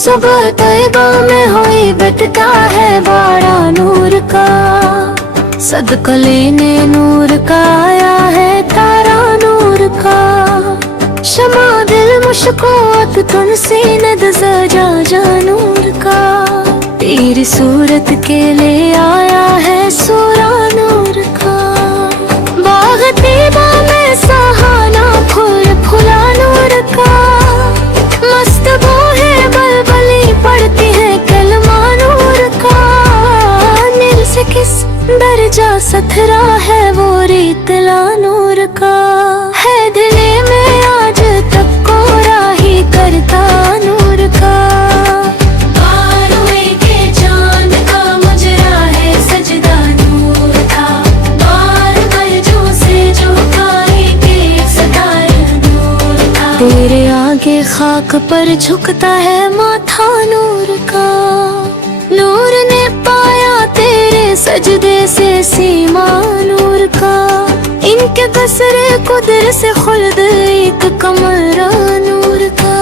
सुबह तैबा में हुई बटता है बाड़ा नूर का, सदका लेने नूर का आया है तारा नूर का। शमा दिल मुश्कोत तुनसी नद सजा जा नूर का, तेरी सूरत के लिए आया है सूरा नूर का। बाग तैबा में सहाना फूल फुला नूर का, मस्त वो है बलबली पड़ती है कलमा नूर का। नील से किस दर्जा सथरा है वो रेतला नूर का, है दिले में आज तक को राही करता नूर का। बारहवें के चांद का मुजरा है सजदा नूर का, बार मर्जों से झुकाए के सताया नूर का। तेरे आगे खाक पर झुकता है माथा नूर का, नूर ने पाया तेरे सजदे से सीमा नूर का। इनके कसरे कुदर से खुल्द एक कमरा नूर का,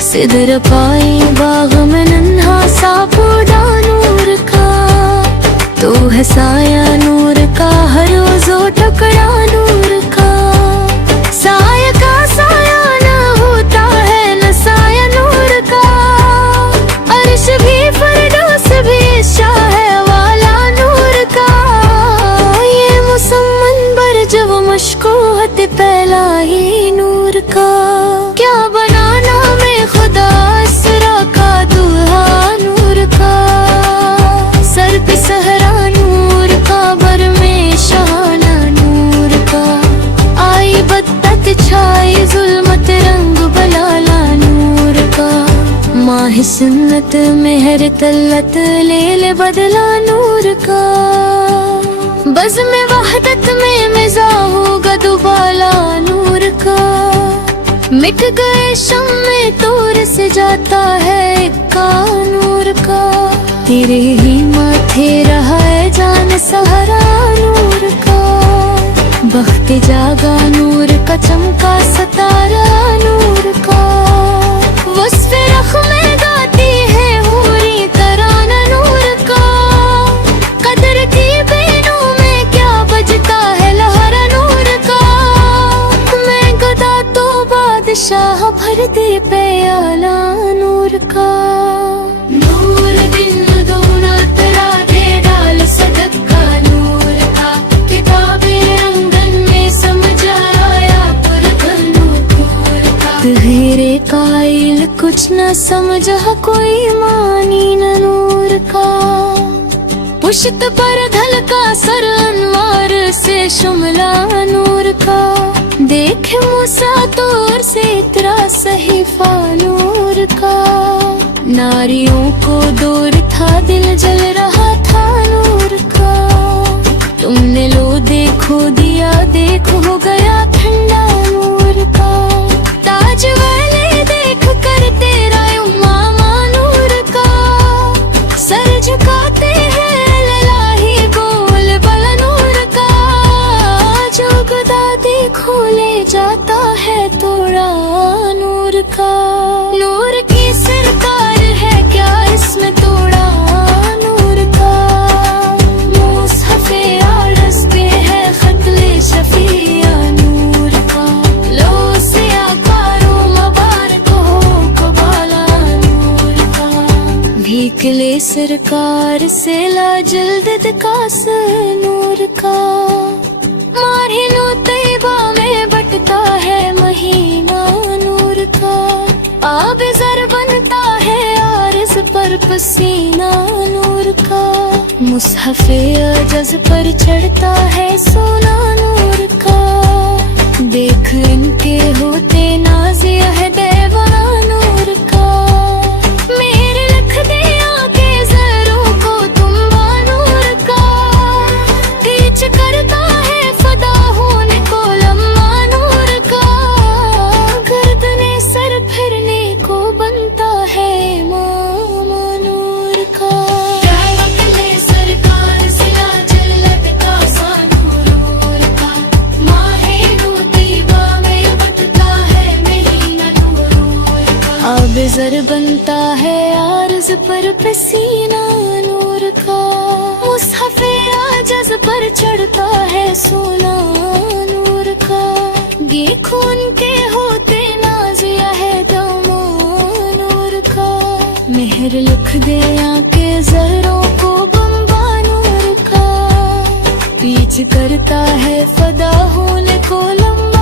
सिदर पाई बाग में नन्हा सा पौधा नूर का। तू है साया नूर का हर रोज़ो टुकड़ा नूर का, साया का साया न होता है न साया नूर का। अर्श भी फरदौस भी शाह वाला नूर का, ये मुसम्मन बर जब मशकोहत पहला ही नूर का। क्या बनाना में खुदा असरा का दूल्हा नूर का, सर पे सहरा नूर का बर में शहाना नूर का। आई बद्दत छाई जुल्मत रंग बलाला नूर का, माह सुन्नत मेहर तल्लत ले ले बदला नूर का। बज़ में वहदत में मिज़ा होगा दुबाला नूर का, मिट गए शम में तोर से जाता है इक्का नूर का। तेरे ही माथे रहा है जान सहारा नूर का, बख्त जागा नूर का चमका सतारा नूर का। वस्फ़े रख में गाती है हूरी तराना नूर का, कदर की बेनों में क्या बजता है लहरा नूर का। मैं गदा तो बादशाह भर दे प्याला नूर का। नूर दिन दोना तरा दे डाल सदका नूर का, किताबे अंगन में समझाया पुरखन नूर का। तेरे कायल कुछ न समझा कोई मानी न नूर का, पुश्त पर धलका सर अनवार से शुमला नूर का। देखे मूसा तोर से इतरा सहीफा नूर का, नारियों को दूर था दिल जल रहा था नूर का। तुमने लो देखो दिया देखो हो गया ठंडा नूर का। ताज वाले देख कर तेरा उमामा नूर का, सर झुकाते हैं ललाही बोल बला नूर का। जो खुदा देखो ले जाता है तोड़ा नूर का, नूर की सरकार है क्या इसमें तोड़ा नूर का। मुसहफ़े आरज़ पे है ख़त्ले शफ़िया नूर का, लो से आकारो मुबारक हो कबाला नूर का। भीख ले सरकार से ला जल्द कास नूर का, माहिनो तैबा में बटता है महीना नूर का। आब ज़र बनता है आरज़ पर पसीना नूर का, मुसहफ़े अजज़ पर चढ़ता है सोना नूर का। देख इनके होते नाज़िया है देवाना नूर का, मेरे लख दे आके ज़रों को तुम्बा नूर का। टीच करता है फदा होने को लम्मा नूर का, गर्दने सर फिरने को बनता है मामा नूर का। सरकार सिला जल्लत का सा नूर का, माहे नू तैबा में बटता है महीना नूर आबिज़र बनता है आर्ज़ पर पसीना नूर का, मुसहफ़े आजज़ पर चढ़ता है सोना नूर का। ये खून के होते नाज़िया है दामो नूर का, मेहर लिख दे आके ज़हरों को बम्बा नूर का। पीछ करता है फ़दा होने को लम्बा